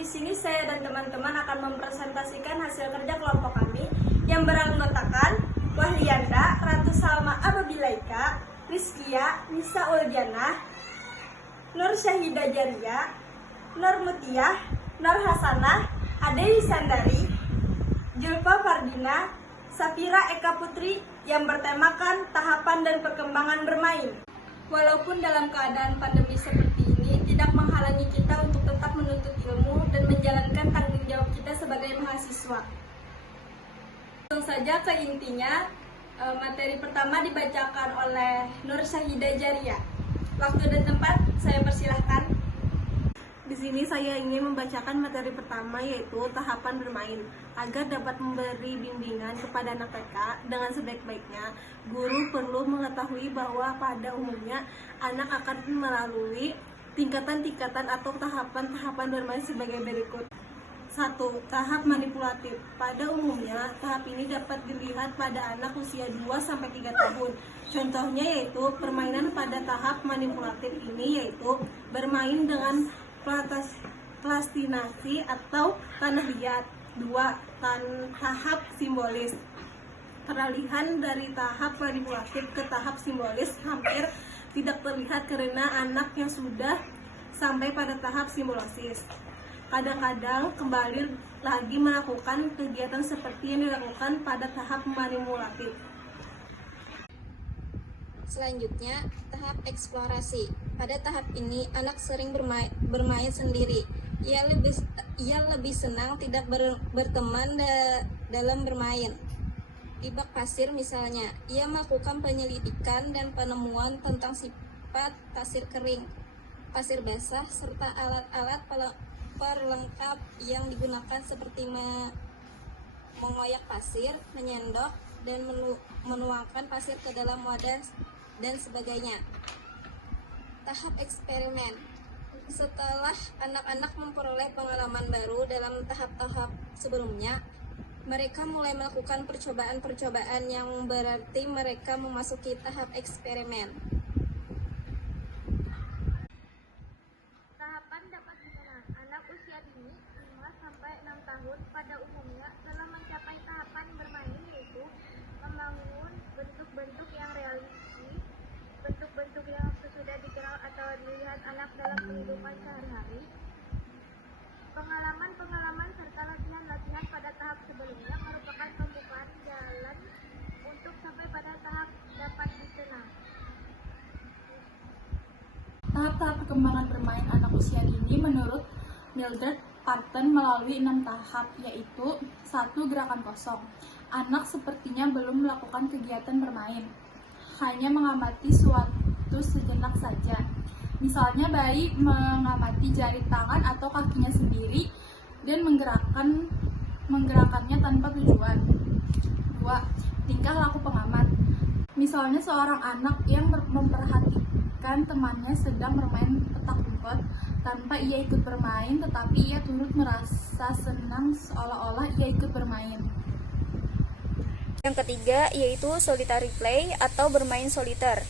di sini saya dan teman-teman akan mempresentasikan hasil kerja kelompok kami yang beranggotakan Wahlianda, Ratu Salma Ababilaika, Rizkia, Nisa Uldiana, Nur Syahida Jaria, Nur Mutiah, Nur Hasanah, Ade Wisandari, Julfa Fardina, Safira Eka Putri yang bertemakan tahapan dan perkembangan bermain. Walaupun dalam keadaan pandemi seperti ini tidak menghalangi kita untuk tetap menuntut ilmu dan menjalankan tanggung jawab kita sebagai mahasiswa. Langsung saja ke intinya, materi pertama dibacakan oleh Nur Syahida Jaria. Waktu dan tempat saya persilahkan. Di sini saya ingin membacakan materi pertama, yaitu tahapan bermain. Agar dapat memberi bimbingan kepada anak TK dengan sebaik-baiknya, guru perlu mengetahui bahwa pada umumnya anak akan melalui tingkatan-tingkatan atau tahapan-tahapan bermain sebagai berikut. 1. Tahap manipulatif. Pada umumnya, tahap ini dapat dilihat pada anak usia 2-3 tahun. Contohnya yaitu permainan pada tahap manipulatif ini yaitu bermain dengan plastinasi atau tanah liat. 2. Tahap simbolis. Peralihan dari tahap manipulatif ke tahap simbolis hampir tidak terlihat karena anak yang sudah sampai pada tahap simulasis kadang-kadang kembali lagi melakukan kegiatan seperti yang dilakukan pada tahap manipulatif. Selanjutnya, tahap eksplorasi. Pada tahap ini, anak sering bermain sendiri. Ia lebih senang tidak berteman dalam bermain. Di bak pasir misalnya, ia melakukan penyelidikan dan penemuan tentang sifat pasir kering, pasir basah, serta alat-alat perlengkap yang digunakan seperti mengoyak pasir, menyendok, dan menuangkan pasir ke dalam wadah dan sebagainya. Tahap eksperimen. Setelah anak-anak memperoleh pengalaman baru dalam tahap-tahap sebelumnya, mereka mulai melakukan percobaan-percobaan yang berarti mereka memasuki tahap eksperimen. Tahapan dapat dikenal anak usia dini 5-6 tahun pada umumnya dalam mencapai tahapan bermain, yaitu membangun bentuk-bentuk yang realistis, bentuk-bentuk yang sudah dikenal atau dilihat anak dalam kehidupan sehari-hari. Pengalaman-pengalaman serta latihan-latihan pada tahap sebelumnya merupakan pembukaan jalan untuk sampai pada tahap dapat dikenal. Tahap-tahap perkembangan bermain anak usia dini menurut Mildred Parton melalui 6 tahap, yaitu 1. Gerakan kosong. Anak sepertinya belum melakukan kegiatan bermain, hanya mengamati suatu sejenak saja. Misalnya bayi mengamati jari tangan atau kakinya sendiri dan menggerakkannya tanpa tujuan. 2. Tingkah laku pengamat. Misalnya seorang anak yang memperhatikan temannya sedang bermain petak umpet tanpa ia ikut bermain, tetapi ia turut merasa senang seolah-olah ia ikut bermain. Yang ketiga yaitu solitary play atau bermain soliter,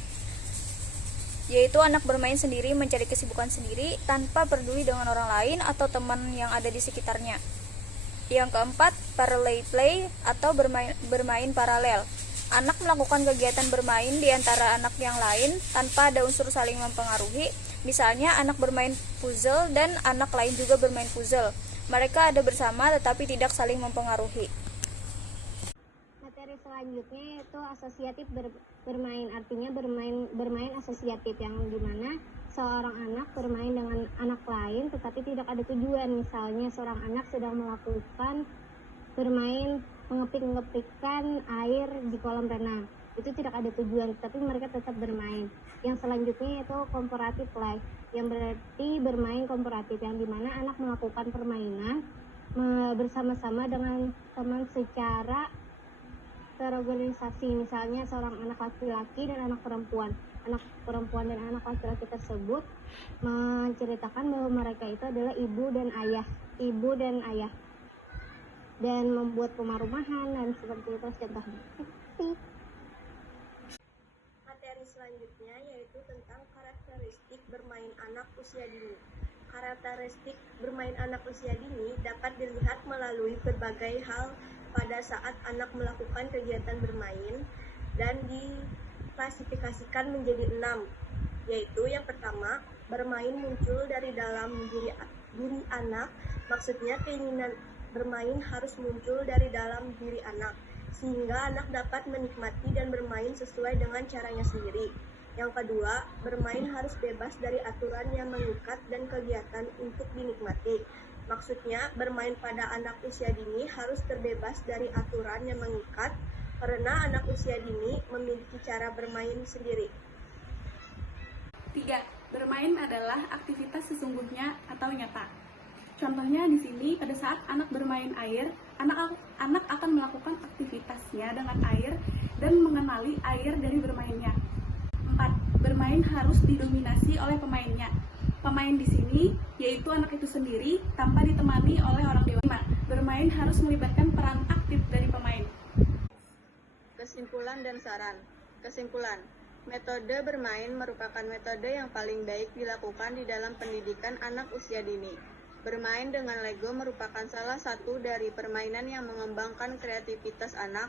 yaitu anak bermain sendiri mencari kesibukan sendiri tanpa peduli dengan orang lain atau teman yang ada di sekitarnya. Yang keempat, parallel play atau bermain paralel. Anak melakukan kegiatan bermain di antara anak yang lain tanpa ada unsur saling mempengaruhi. Misalnya anak bermain puzzle dan anak lain juga bermain puzzle. Mereka ada bersama tetapi tidak saling mempengaruhi. Materi selanjutnya yaitu asosiatif bermain, artinya bermain asosiatif, yang dimana seorang anak bermain dengan anak lain tetapi tidak ada tujuan. Misalnya seorang anak sedang melakukan bermain mengepik-ngepikkan air di kolam renang, itu tidak ada tujuan tapi mereka tetap bermain. Yang selanjutnya yaitu komparatif play, yang berarti bermain komparatif, yang dimana anak melakukan permainan bersama-sama dengan teman secara terorganisasi. Misalnya seorang anak laki-laki dan anak perempuan dan anak laki-laki tersebut menceritakan bahwa mereka itu adalah ibu dan ayah dan membuat rumah-rumahan dan seperti itu contohnya. Materi selanjutnya yaitu tentang karakteristik bermain anak usia dini. Karakteristik bermain anak usia dini dapat dilihat melalui berbagai hal pada saat anak melakukan kegiatan bermain dan diklasifikasikan menjadi 6, yaitu yang pertama, bermain muncul dari dalam diri anak, maksudnya keinginan bermain harus muncul dari dalam diri anak, sehingga anak dapat menikmati dan bermain sesuai dengan caranya sendiri. Yang kedua, bermain harus bebas dari aturan yang mengikat dan kegiatan untuk dinikmati. Maksudnya, bermain pada anak usia dini harus terbebas dari aturan yang mengikat, karena anak usia dini memiliki cara bermain sendiri. 3. Bermain adalah aktivitas sesungguhnya atau nyata. Contohnya di sini, pada saat anak bermain air, anak akan melakukan aktivitasnya dengan air dan mengenali air dari bermainnya. 4. Bermain harus didominasi oleh pemainnya. Pemain di sini yaitu anak itu sendiri tanpa ditemani oleh orang dewasa. Bermain harus melibatkan peran aktif dari pemain. Kesimpulan dan saran. Kesimpulan. Metode bermain merupakan metode yang paling baik dilakukan di dalam pendidikan anak usia dini. Bermain dengan Lego merupakan salah satu dari permainan yang mengembangkan kreativitas anak.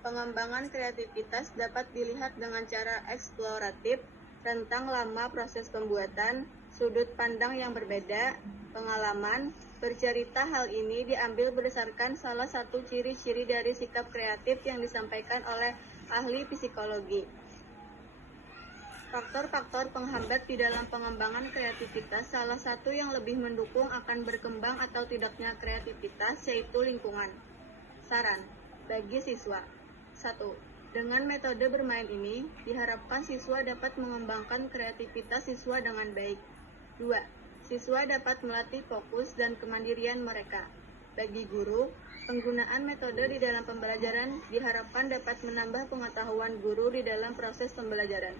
Pengembangan kreativitas dapat dilihat dengan cara eksploratif, rentang lama proses pembuatan, sudut pandang yang berbeda, pengalaman, bercerita. Hal ini diambil berdasarkan salah satu ciri-ciri dari sikap kreatif yang disampaikan oleh ahli psikologi. Faktor-faktor penghambat di dalam pengembangan kreativitas, salah satu yang lebih mendukung akan berkembang atau tidaknya kreativitas yaitu lingkungan. Saran bagi siswa. 1. Dengan metode bermain ini, diharapkan siswa dapat mengembangkan kreativitas siswa dengan baik. 2. Siswa dapat melatih fokus dan kemandirian mereka. Bagi guru, penggunaan metode di dalam pembelajaran diharapkan dapat menambah pengetahuan guru di dalam proses pembelajaran.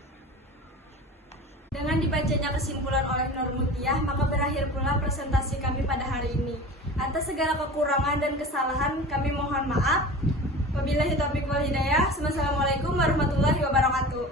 Dengan dibacanya kesimpulan oleh Nur Mutiah, maka berakhir pula presentasi kami pada hari ini. Atas segala kekurangan dan kesalahan, kami mohon maaf. Wabillahi taufiq wal hidayah. Wassalamualaikum warahmatullahi wabarakatuh.